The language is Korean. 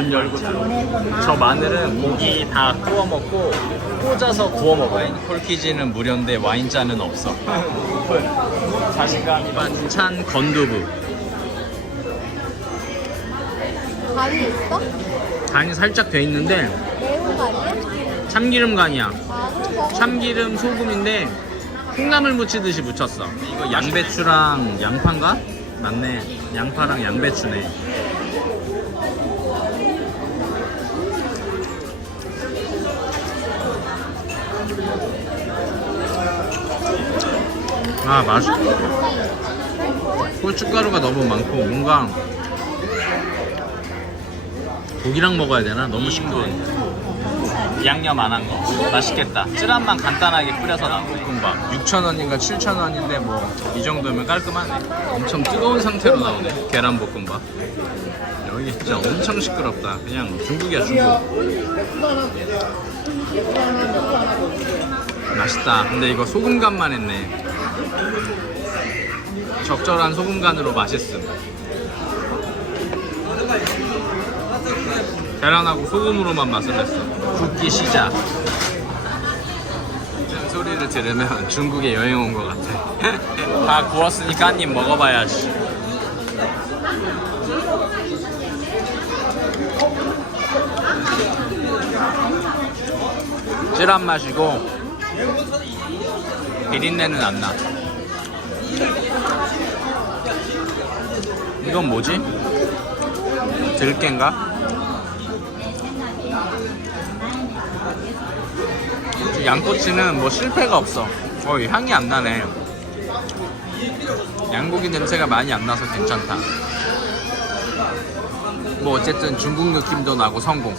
문 열고 들어. 저 마늘은 고기 다 구워 먹고 꽂아서 구워 먹어요. 콜키지는 무료인데 와인잔은 없어. 자신감 반찬 건두부. 간이 있어? 간이 살짝 돼 있는데 매운 간이야? 참기름 간이야. 아 참기름 소금인데 콩나물 무치듯이 무쳤어. 이거 양배추랑 양파인가? 맞네. 양파랑 양배추네. 아 맛있다. 고춧가루가 너무 많고 뭔가 고기랑 먹어야 되나? 너무 싱거워. 양념 안 한 거. 맛있겠다. 쯔란만 간단하게 나온 볶음밥. 6,000원인가 7,000원인데 뭐 이 정도면 깔끔하네. 엄청 뜨거운 상태로 나오네. 계란 볶음밥. 여기 진짜 엄청 시끄럽다. 그냥 중국이야 중국. 맛있다. 근데 이거 소금 간만 했네. 적절한 소금 간으로 맛있음. 계란하고 소금으로만 맛을 냈어. 굽기 시작. 이런 소리를 들으면 중국에 여행 온 것 같아. 다 구웠으니까 한 입 먹어봐야지. 찔한 맛이고 비린내는 안 나. 이건 뭐지? 들깨인가? 양꼬치는 뭐 실패가 없어. 어, 향이 안 나네. 양고기 냄새가 많이 안 나서 괜찮다. 뭐 어쨌든 중국 느낌도 나고 성공.